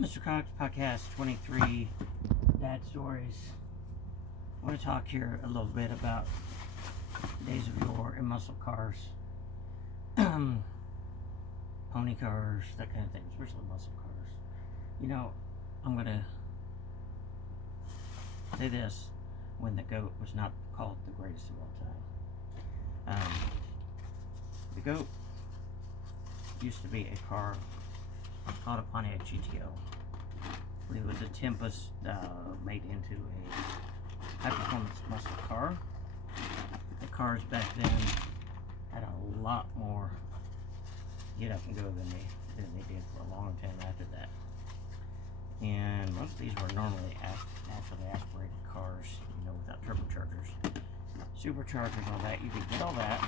Mr. Cox Podcast 23 Dad Stories. I want to talk here a little bit about days of yore and muscle cars, pony cars, that kind of thing, especially muscle cars. You know, I'm going to say this when the GOAT was not called the greatest of all time. The GOAT used to be a car called a Pontiac GTO. I believe it was a Tempest made into a high-performance muscle car. The cars back then had a lot more get up and go than they did for a long time after that. And most of these were normally naturally aspirated cars, you know, without turbochargers. Superchargers, all that, you could get all that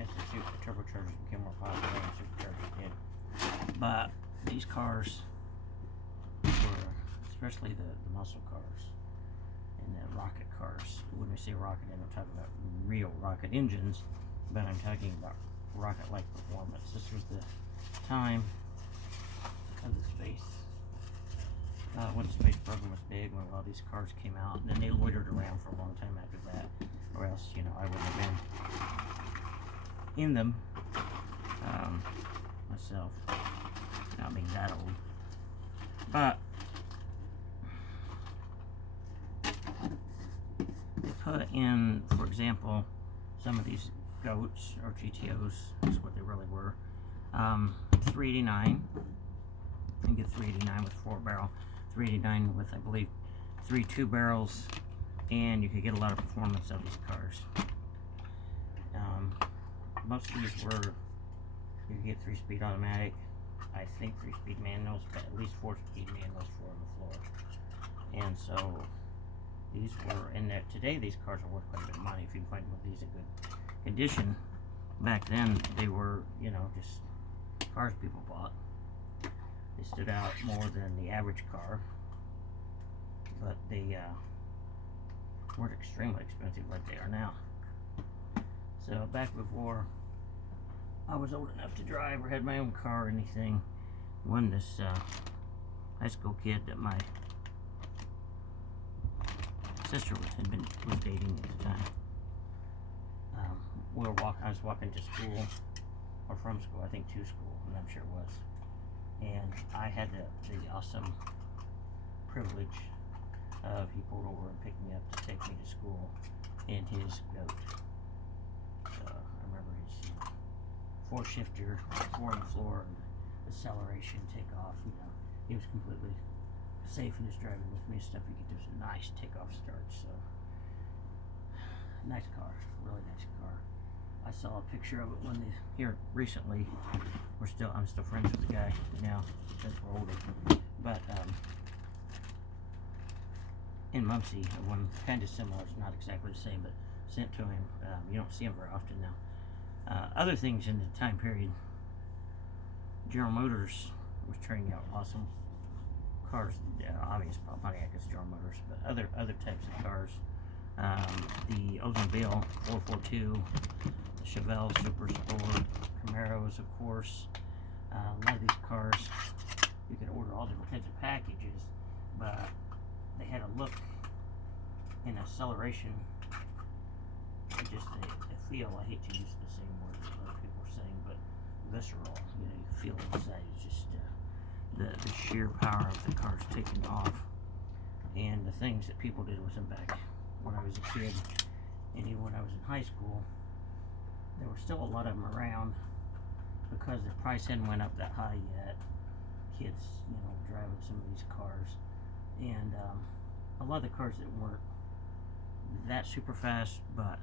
as the turbochargers became more popular and superchargers did. But these cars were, especially the muscle cars and the rocket cars. When we say rocket, I'm not talking about real rocket engines, but I'm talking about rocket-like performance. This was the time of the space, when the space program was big, when a lot of these cars came out, and then they loitered around for a long time after that, or else, you know, I wouldn't have been in them myself, not being that old. But they put in, for example, some of these GOATs or GTOs, that's what they really were, 389. You can get 389 with 4-barrel, 389 with, I believe, 3 2-barrels, and you could get a lot of performance out of these cars. Most of these were, you could get 3-speed automatic, I think 3-speed manuals, but at least 4-speed manuals for on the floor. And so these were, and today these cars are worth quite a bit of money if you can find one of these in good condition. Back then they were, you know, just cars people bought. They stood out more than the average car, but they weren't extremely expensive like they are now. So back before I was old enough to drive or had my own car or anything, when this high school kid that my sister was dating at the time, I was walking to school, or from school, I think to school, and I'm sure it was. And I had the awesome privilege of he pulled over and picked me up to take me to school in his GOAT. I remember his 4-shifter, 4 on the floor, and acceleration, takeoff. You know, he was completely safe in his driving with me and stuff. You could do some nice takeoff starts. So nice car, really nice car. I saw a picture of it here recently. I'm still friends with the guy now since we're older. But in Mumsy, one kind of similar, it's not exactly the same, but sent to him. You don't see him very often now. Other things in the time period, General Motors was turning out awesome cars. Obviously, Pontiac is General Motors, but other types of cars. The Oldsmobile 442, the Chevelle Super Sport, Camaros, of course. A lot of these cars, you could order all different kinds of packages, but they had a look and acceleration, just a feel. I hate to use the same word that other people are saying, but visceral. You know, you feel inside. It's just the sheer power of the cars taking off, and the things that people did with them back when I was a kid, and even when I was in high school. There were still a lot of them around because the price hadn't went up that high yet. Kids, you know, driving some of these cars, and a lot of the cars that weren't that super fast, but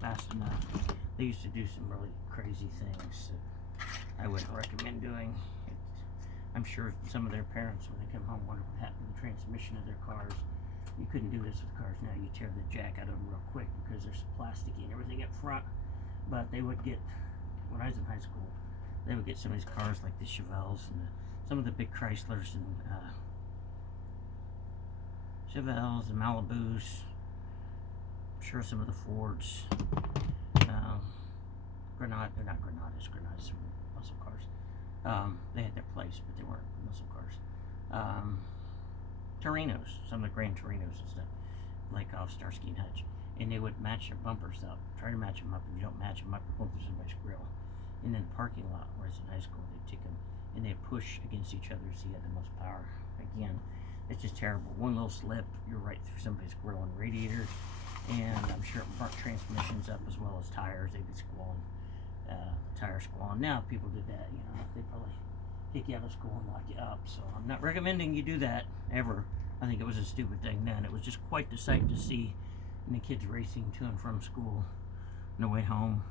fast enough. They used to do some really crazy things that I wouldn't recommend doing. I'm sure some of their parents, when they come home, wonder what happened to the transmission of their cars. You couldn't do this with cars now. You tear the jack out of them real quick because there's plasticky and everything up front. But they would get, when I was in high school, they would get some of these cars like the Chevelles and some of the big Chryslers and Chevelles and Malibus. I'm sure some of the Fords, not Granadas are muscle cars. They had their place, but they weren't muscle cars. Torinos, some of the Grand Torinos and stuff, like off Starsky and Hutch, and they would match their bumpers up. Try to match them up. If you don't match them up, you're going through somebody's grill. And in the parking lot, where it's in high school, they take them and they push against each other to see who had the most power. Again, it's just terrible. One little slip, you're right through somebody's grill and radiator, and I'm sure it burnt transmissions up as well as tires. They'd be squalling, tires squalling. Now, if people did that, they'd probably kick you out of school and lock you up. So I'm not recommending you do that ever. I think it was a stupid thing then. It was just quite the sight to see, and the kids racing to and from school on the way home.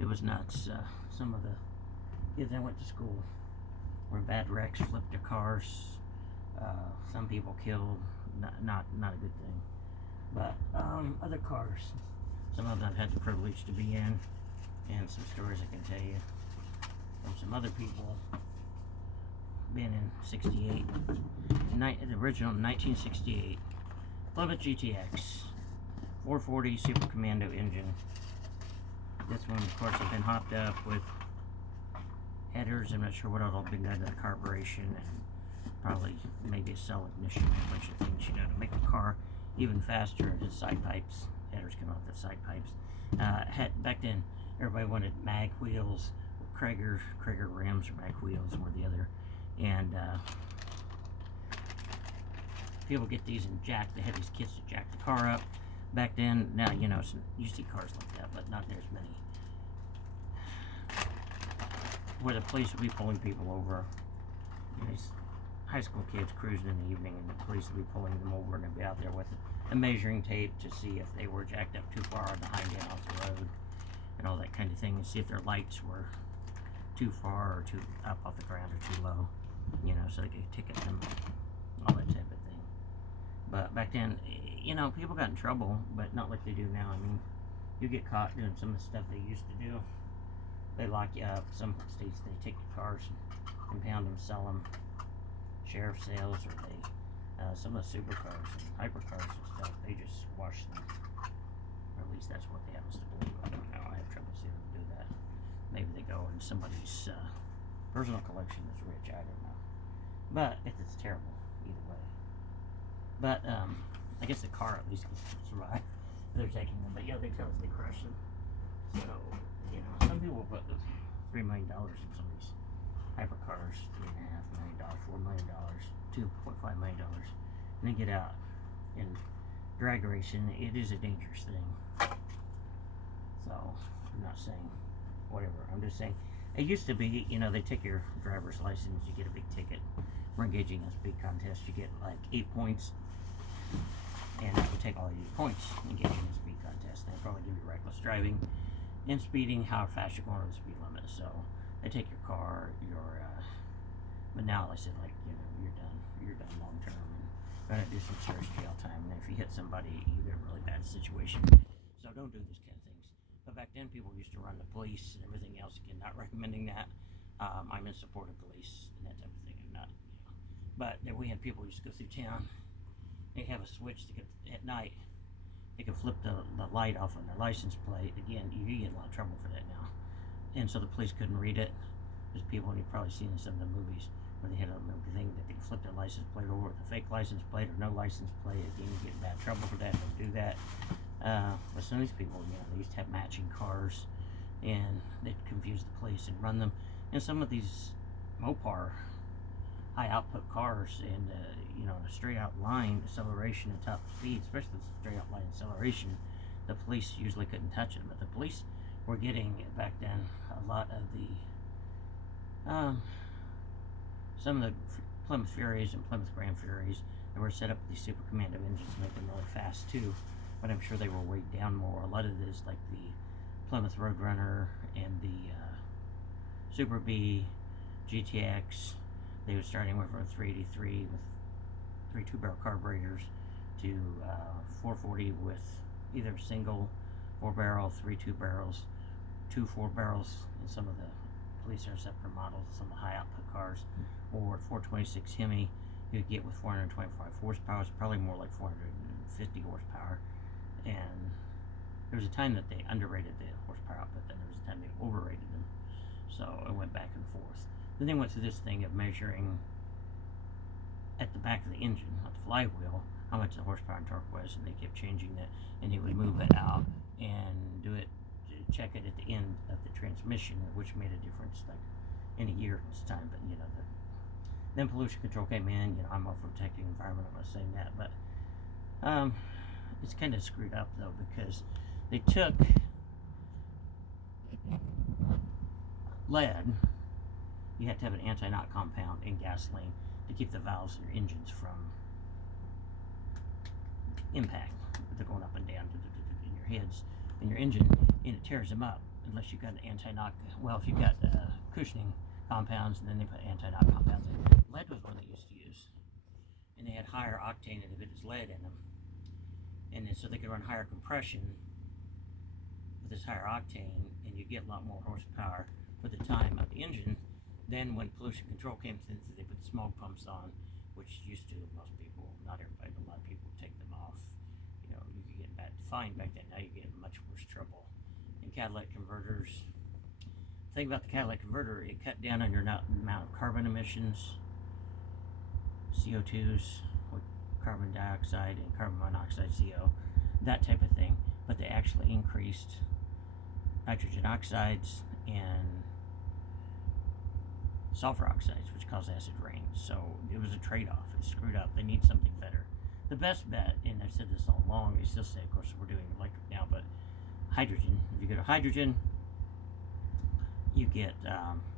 It was nuts. Some of the kids I went to school were bad wrecks, flipped their cars. Some people killed. Not a good thing. But other cars, some of them I've had the privilege to be in, and some stories I can tell you from some other people. Been in 68, the original 1968 Plymouth GTX 440 Super Commando engine. This one, of course, has been hopped up with headers. I'm not sure what all been done to the carburation, and probably maybe a cell ignition, a bunch of things, to make the car even faster. His side pipes, headers come off the side pipes. Back then, everybody wanted mag wheels, Krager rims or mag wheels, one or the other. And people get these and they had these kits to jack the car up. Back then, now, you see cars like that, but not there's many. Where the police would be pulling people over. These high school kids cruising in the evening, and the police would be pulling them over, and they'd be out there with a measuring tape to see if they were jacked up too far behind you off the road, and all that kind of thing, and see if their lights were too far or too up off the ground or too low, so they could ticket them, all that type of thing. But back then, people got in trouble, but not like they do now. I mean, you get caught doing some of the stuff they used to do. They lock you up. Some states, they take your cars and impound them, sell them, sheriff sales, or they, some of the supercars and hypercars and stuff, they just wash them. Or at least that's what they have us to believe. I don't know. I have trouble seeing them do that. Maybe they go in somebody's personal collection that's rich. I don't know. But it's terrible either way. But I guess the car at least can survive. They're taking them, but they tell us they crush them. So some people put $3 million in some of these hypercars, $3.5 million, $4 million, $2.5 million, and they get out. And drag racing, it is a dangerous thing. So I'm not saying whatever. I'm just saying it used to be, they take your driver's license, you get a big ticket. We're engaging in a speed contest, you get like 8 points, and you take all 8 points engaging in a speed contest. They probably give you reckless driving and speeding, how fast you're going over the speed limit. So they take your car, but now they said, like, you're done long term, and you're gonna do some serious jail time. And if you hit somebody, you get a really bad situation. So don't do these kind of things. But back then, people used to run the police and everything else. Again, not recommending that. I'm in support of police and that type of thing. I'm not, But we had people who used to go through town. They have a switch to get at night. They can flip the light off on their license plate. Again, you get in a lot of trouble for that now. And so the police couldn't read it. There's people, and you've probably seen in some of the movies, where they had a thing that they could flip their license plate over with a fake license plate or no license plate. Again, you get in bad trouble for that. Don't do that. But some of these people, they used to have matching cars, and they'd confuse the police and run them. And some of these Mopar high output cars, and a straight out line acceleration and top speed, especially the straight out line acceleration, the police usually couldn't touch it. But the police were getting back then a lot of the some of the Plymouth Furies and Plymouth Grand Furies that were set up with these Super Commando engines to make them really fast too. But I'm sure they were weighed down more. A lot of it is like the Plymouth Roadrunner and the Super B GTX. They were starting with a 383 with 3 2-barrel carburetors to 440 with either single 4-barrel, 3 2-barrels, 2 4-barrels, and some of the police interceptor models, some of the high output cars, or 426 Hemi you get with 425 horsepower. It's probably more like 450 horsepower. And there was a time that they underrated the horsepower output, then there was a time they overrated them. So it went back and forth. Then they went through this thing of measuring at the back of the engine, not the flywheel, how much the horsepower and torque was, and they kept changing that, and he would move it out and do it, check it at the end of the transmission, which made a difference, like in a year's time. But then pollution control came in. I'm all for protecting the environment. I'm not saying that, but it's kind of screwed up though, because they took lead. You have to have an anti-knock compound in gasoline to keep the valves in your engines from impact. They're going up and down in your heads in your engine, and it tears them up unless you've got an anti-knock. Well, if you've got cushioning compounds, and then they put anti-knock compounds in. Lead was one they used to use, and they had higher octane and if it is lead in them, and then so they could run higher compression with this higher octane, and you get a lot more horsepower for the time of the engine. Then when pollution control came in, they put smoke pumps on, which used to, most people, not everybody, but a lot of people take them off. You could get fine back then. Now you get much worse trouble. And catalytic converters. The thing about the catalytic converter, it cut down on your amount of carbon emissions, CO2s, with carbon dioxide and carbon monoxide, CO, that type of thing. But they actually increased nitrogen oxides and sulfur oxides, which cause acid rain. So it was a trade-off. It's screwed up. They need something better. The best bet, and I've said this all along, they still say, of course, we're doing electric now, but hydrogen. If you go to hydrogen, you get,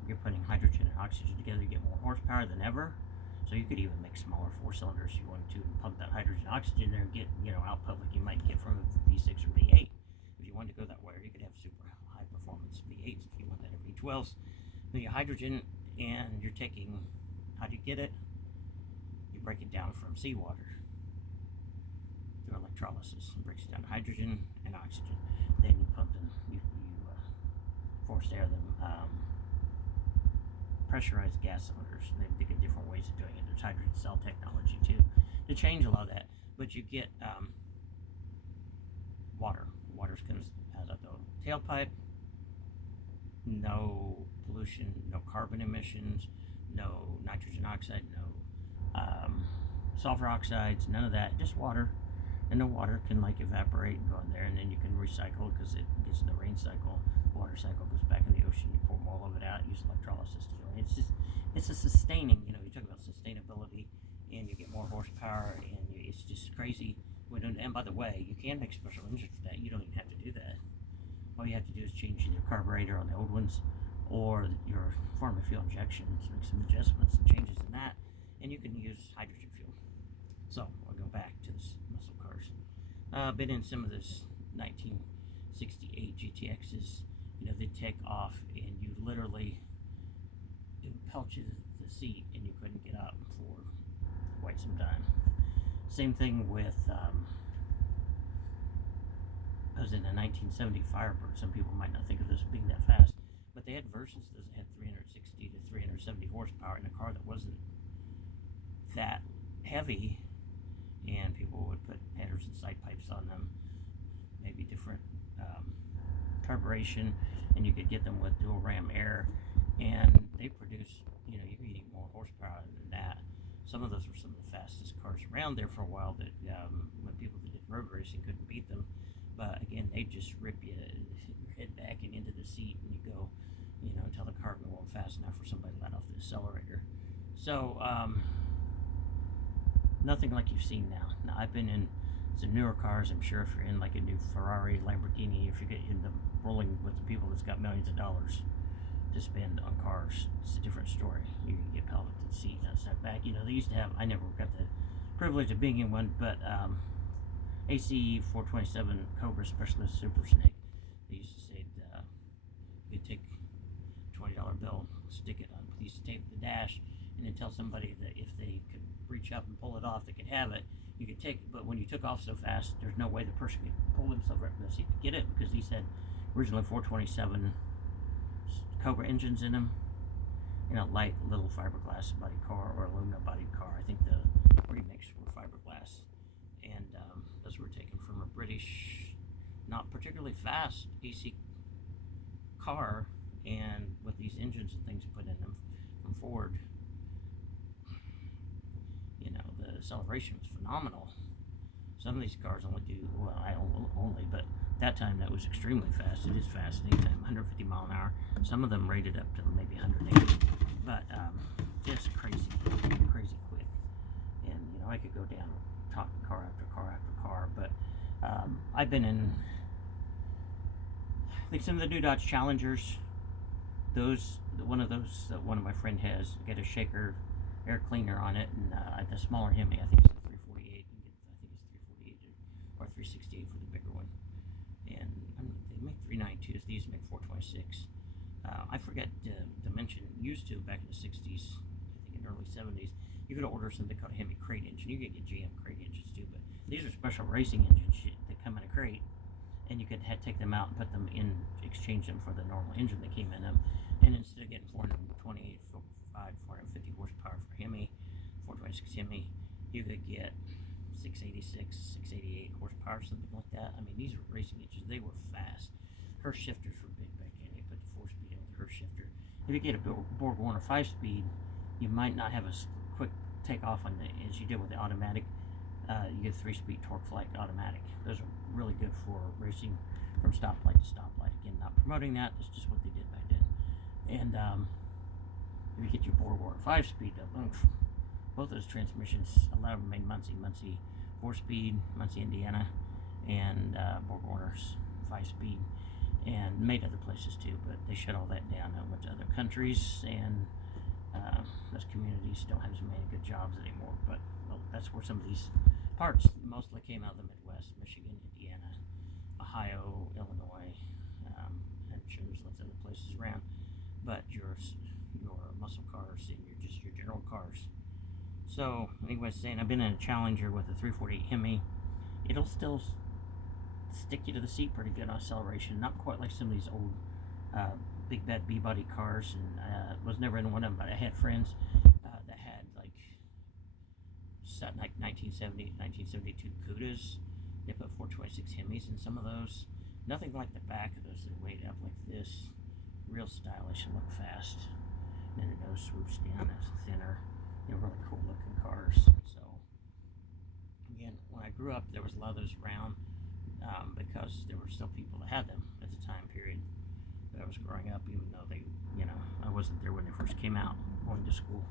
you're putting hydrogen and oxygen together, you get more horsepower than ever. So you could even make smaller 4-cylinders if you wanted to, and pump that hydrogen and oxygen there and get, output like you might get from a V6 or V8. If you wanted to go that way, or you could have super high performance V8s if you want that, or V12s. Then you hydrogen, and you're taking, how do you get it? You break it down from seawater through electrolysis. It breaks it down to hydrogen and oxygen. Then you pump in, you forced air them, pressurized gas cylinders. And they get different ways of doing it. There's hydrogen cell technology too to change a lot of that. But you get water. Water comes out of the tailpipe. No pollution, no carbon emissions, no nitrogen oxide, no sulfur oxides, none of that, just water. And the water can evaporate and go in there, and then you can recycle because it gets in the rain cycle, water cycle, goes back in the ocean, you pour more of it out, use electrolysis to do it. It's a sustaining, you talk about sustainability, and you get more horsepower, and it's just crazy. And by the way, you can make special engines for that. You don't even have to do that. All you have to do is change your carburetor on the old ones, or your form of fuel injection, make some adjustments and changes in that, and you can use hydrogen fuel. So I'll go back to this muscle cars. Been in some of this 1968 GTXs. They take off, and you literally, it would pelt you the seat, and you couldn't get up for quite some time. Same thing with. I was in a 1970 Firebird. Some people might not think of this being that fast, but they had versions of those that had 360 to 370 horsepower in a car that wasn't that heavy, and people would put headers and side pipes on them, maybe different carburation, and you could get them with dual ram air, and they produce, you could get more horsepower than that. Some of those were some of the fastest cars around there for a while that when people that did road racing couldn't beat them. But again, they just rip your head back and into the seat, and you go, until the car can go fast enough for somebody to let off the accelerator. So, nothing like you've seen now. Now, I've been in some newer cars. I'm sure if you're in a new Ferrari, Lamborghini, if you get into rolling with the people that's got millions of dollars to spend on cars, it's a different story. You can get pelleted to the seat and stuck back. They used to have, I never got the privilege of being in one, but AC 427 Cobra Specialist Super Snake. They used to say you could take a $20 bill, stick it on, they used to tape the dash, and then tell somebody that if they could reach up and pull it off, they could have it. You could take it, but when you took off so fast, there's no way the person could pull themselves right from the seat to get it, because these had originally 427 Cobra engines in them, in a light little fiberglass body car or aluminum body car. I think the remix were fiberglass. And those were taken from a British, not particularly fast AC car, and with these engines and things put in them from Ford. acceleration was phenomenal. Some of these cars only do, well, I only, but that time that was extremely fast. It is fast anytime, 150 mile an hour. Some of them rated up to maybe 180, but just crazy quick. And you know, I could go down talk car after car after car, but I've been in, I think some of the new Dodge Challengers. One of my friend has got a shaker air cleaner on it, and the smaller Hemi, I think it's a 348. I think it's 348 or 368 for the bigger one. And they make 392s. These make 426. I forget to mention, used to back in the 60s, I think in early 70s, you could order something called a Hemi crate engine. You could get GM crate engines too, but these are special racing engines that come in a crate, and you could take them out and put them in, exchange them for the normal engine that came in them. And instead of getting 428, 450 horsepower for Hemi, 426 Hemi, you could get 686, 688 horsepower, something like that. I mean, these are racing engines. They were fast. Her shifters were big back then. They put the 4-speed in with the her shifter. If you get a Borg Warner 5-speed, you might not have a quick takeoff on as you did with the automatic. You get 3-speed torque flight automatic. Those are really good for racing from stoplight to stoplight. Again, not promoting that. It's just what they did back then. And if you get your Borg Warner 5-speed, both those transmissions, a lot of them made Muncie 4-speed, Muncie, Indiana, and Borg Warner's 5-speed, and made other places too, but they shut all that down and went to other countries, and those communities don't have as many good jobs anymore. But well, that's where some of these parts mostly came out of the Midwest: Michigan, Indiana, Ohio, Illinois. I'm sure there's lots of other places around, but your muscle cars and your general cars. So anyway, saying I've been in a Challenger with a 348 Hemi. It'll still stick you to the seat pretty good on acceleration. Not quite like some of these old big bad B-body cars, and was never in one of them, but I had friends that had like 1970, 1972 Cudas. They put 426 Hemis in some of those. Nothing like the back of those. They're weighed up like this. Real stylish and look fast. And then the nose swoops down. It's thinner. They're really cool looking cars. So again, when I grew up, there was a lot of those around because there were still people that had them at the time period that I was growing up, even though I wasn't there when they first came out, going to school.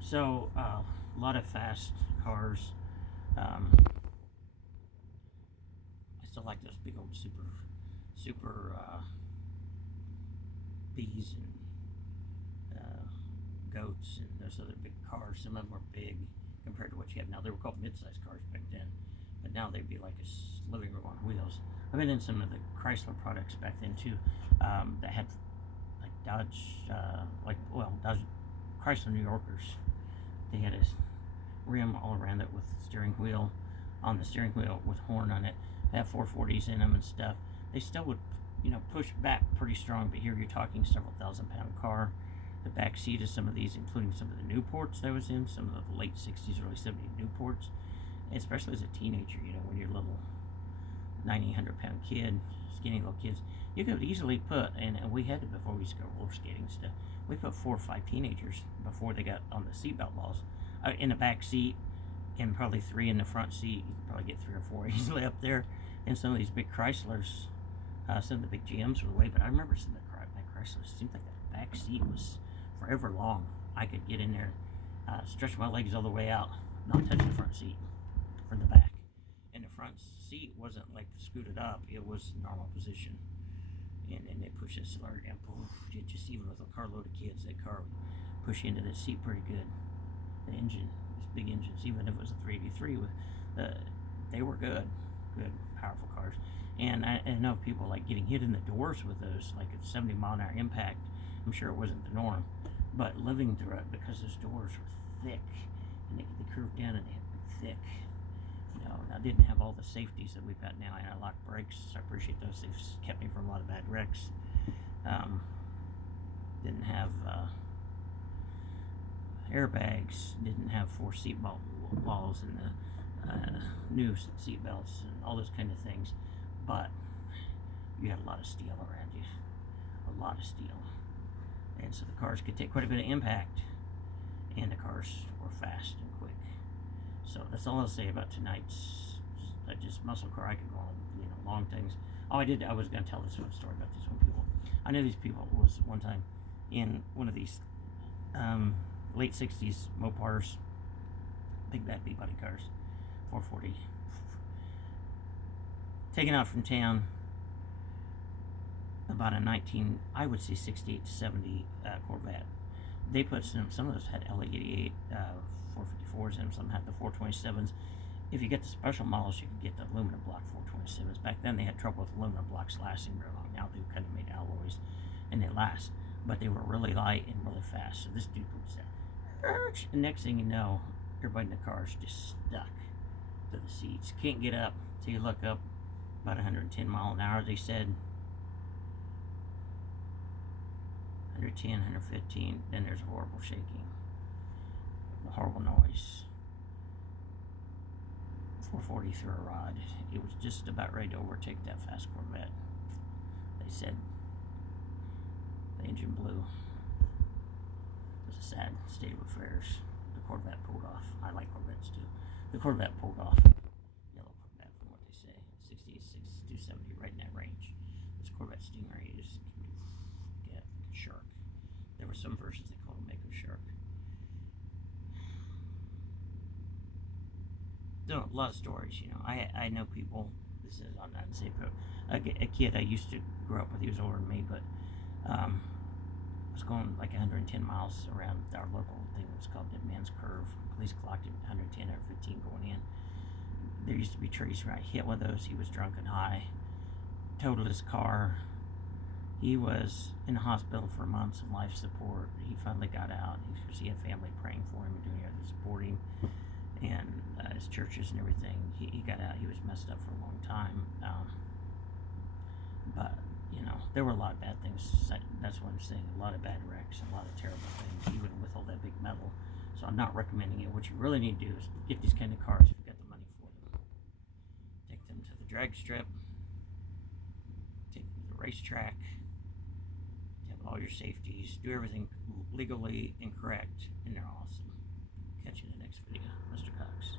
So a lot of fast cars. I still like those big old super Bs and goats and those other big cars. Some of them were big compared to what you have now. They were called mid-sized cars back then, but now they'd be like a living room on wheels. I've been in some of the Chrysler products back then too, that had like Dodge, Dodge Chrysler New Yorkers. They had a rim all around it with steering wheel, on the steering wheel with horn on it. They have 440s in them and stuff. They still would, push back pretty strong, but here you're talking several thousand-pound car. The back seat of some of these, including some of the Newports that I was in, some of the late 60s, early 70s Newports, especially as a teenager, when you're a little 100-pound kid, skinny little kids, you could easily put, and we had it before we used to go roller skating and stuff, we put 4 or 5 teenagers before they got on the seatbelt laws, in the back seat, and probably 3 in the front seat. You could probably get 3 or 4 easily up there. And some of these big Chryslers, some of the big GMs were away, but I remember some of the Chrysler. It seemed like that back seat was forever long. I could get in there, stretch my legs all the way out, not touch the front seat from the back. And the front seat wasn't like scooted up, it was normal position. And then they push the accelerator down, poof, just even with a carload of kids, that car would push into the seat pretty good. The engine, these big engines, even if it was a 383, they were good, powerful cars. And I know people like getting hit in the doors with those, like a 70-mile-an-hour impact. I'm sure it wasn't the norm, but living through it, because those doors were thick, and they curved down and they had thick. I didn't have all the safeties that we've got now. Anti-lock brakes, so I appreciate those. They've kept me from a lot of bad wrecks. Didn't have airbags, didn't have 4 seatbelt laws and the new seatbelts and all those kind of things, but you had a lot of steel around you, a lot of steel, and so the cars could take quite a bit of impact, and the cars were fast and quick. So that's all I'll say about tonight's just muscle car. I could go on, long things. Oh, I was going to tell this one story about these one people. I know these people was one time in one of these late 60s Mopars, big bad big body cars, 440, taken out from town, about a 68 to 70 Corvette. They put some of those had LE88 454s in them, some had the 427s. If you get the special models, you could get the aluminum block 427s. Back then, they had trouble with aluminum blocks lasting very long. Now they kind of made alloys, and they last. But they were really light and really fast. So this dude would say, and next thing you know, everybody in the car is just stuck to the seats. Can't get up. So you look up, about 110 mile an hour, they said. 110, 115, then there's horrible shaking, horrible noise. 440 through a rod. It was just about ready to overtake that fast Corvette. They said the engine blew. It was a sad state of affairs. The Corvette pulled off. I like Corvettes too. The Corvette pulled off. Yellow Corvette, from what they say. 68, 270, right in that range. This Corvette Stingray is like a shark. There were some versions they called a Mako shark. A lot of stories, I know people. This is I'm not safe, but a kid I used to grow up with. He was older than me, but was going like 110 miles around our local thing. It was called Dead Man's Curve. Police clocked him 110 or 15 going in. There used to be trees where I hit one of those. He was drunk and high. Totaled his car. He was in the hospital for months on life support. He finally got out. He had family praying for him and doing everything to support him. And his churches and everything. He got out. He was messed up for a long time. But, there were a lot of bad things. That's what I'm saying. A lot of bad wrecks and a lot of terrible things, even with all that big metal. So I'm not recommending it. What you really need to do is get these kind of cars if you've got the money for them. Take them to the drag strip. Take them to the racetrack. Have all your safeties. Do everything legally and correct. And they're awesome. Catch you in the next video. Mr. Cox.